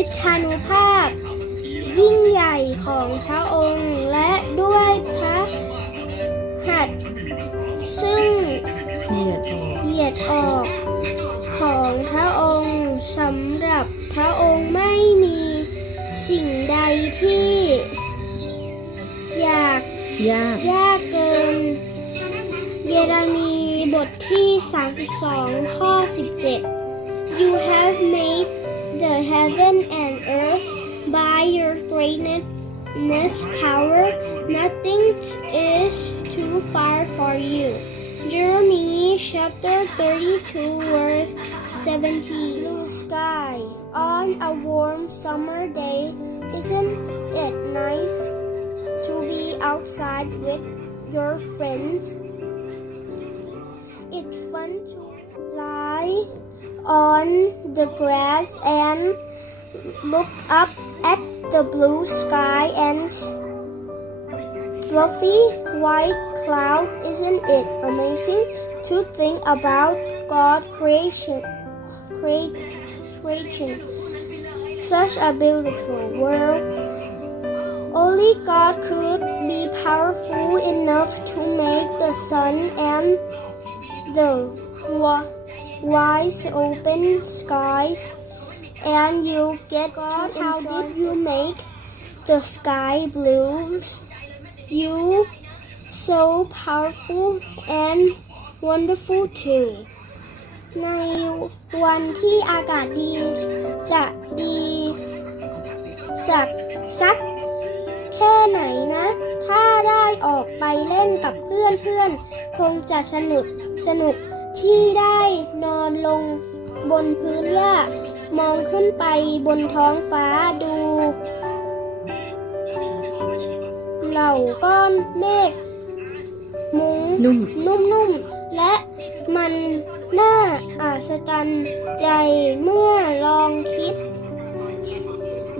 ฤทธานุภาพ ยิ่งใหญ่ของพระองค์และด้วยพระหัตถ์ซึ่งเหยียดออกเหยียดออกของพระองค์สำหรับพระองค์ไม่มีสิ่งใดที่อยากยากยากเกิน เยเรมีบทที่ 32 ข้อ 17 You have made the heaven and earth by your greatness power. Nothing is too far for you. Jeremiah chapter 32 verse 17. Blue sky on a warm summer day. Isn't it nice to be outside with your friends? It's fun to lie on the grass and look up at the blue sky and fluffy white cloud. Isn't it amazing to think about God creation? Create, creation. Such a beautiful world. Only God could be powerful enough to make the sun and the wi- wide open skies. And you get God, how did you make the sky blue? You so powerful and wonderful too. ในวันที่อากาศดีจะดีสักสักแค่ไหนนะ ถ้าได้ออกไปเล่นกับเพื่อนเพื่อนๆคงจะสนุกสนุก ที่ได้นอนลงบนพื้นหญ้ามองขึ้นไปบนท้องฟ้าดู เหล่าก้อนเมฆมุ้งนุ่มนุ่มๆและมันน่าอัศจรรย์ใจเมื่อลองคิด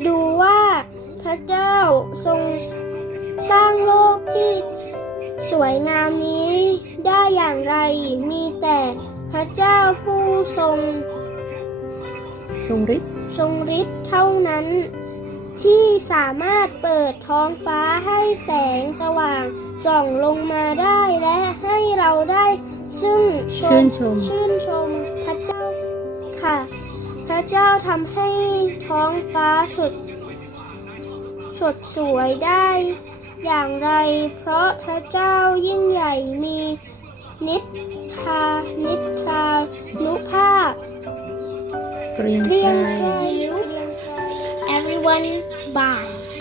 ดูว่าพระเจ้าทรงสร้างโลกที่สวยงามนี้ ได้อย่างไร มีแต่พระเจ้าผู้ทรง ทรงฤทธิ์ทรงฤทธิ์เท่านั้น ที่สามารถเปิดท้องฟ้าให้แสงสว่างส่องลงมาได้และให้เราได้ ซึ่งชชื่มนชมชื่นชมพระเจ้าค่ะ พระเจ้าทำให้ท้องฟ้าสดสดสวยได้ อย่างไร เพราะพระเจ้ายิ่งใหญ่มีนิทานิทรานุภาพเกรียงเรียงไกรใคร everyone bye